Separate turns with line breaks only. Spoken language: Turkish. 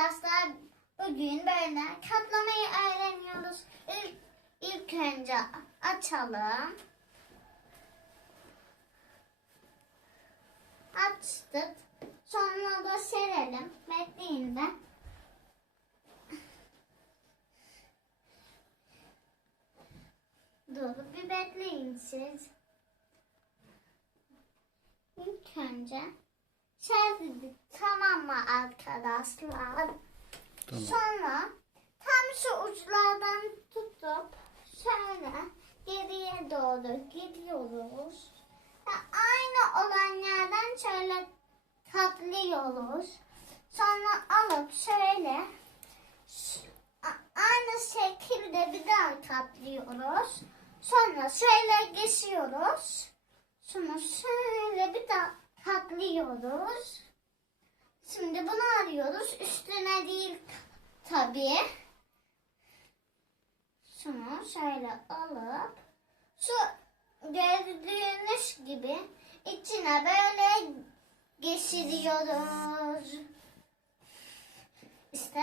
Arkadaşlar bugün böyle katlamayı öğreniyoruz. İlk, ilk önce açalım. Açtık. Sonra da serelim. Bekleyin de. Dur bir bekleyin siz. İlk önce serdik tamam mı arkadaşlar?
Tamam.
Sonra tam şu uçlardan tutup şöyle geriye doğru gidiyoruz. Ve aynı olan yerden şöyle katlıyoruz. Sonra alıp şöyle aynı şekilde bir daha katlıyoruz. Sonra şöyle geçiyoruz. Sonra şöyle bir daha katlıyoruz. Şimdi bunu arıyoruz. Üstüne değil tabii. Şunu şöyle alıp şu gördüğünüz gibi içine böyle geçiriyoruz. İşte.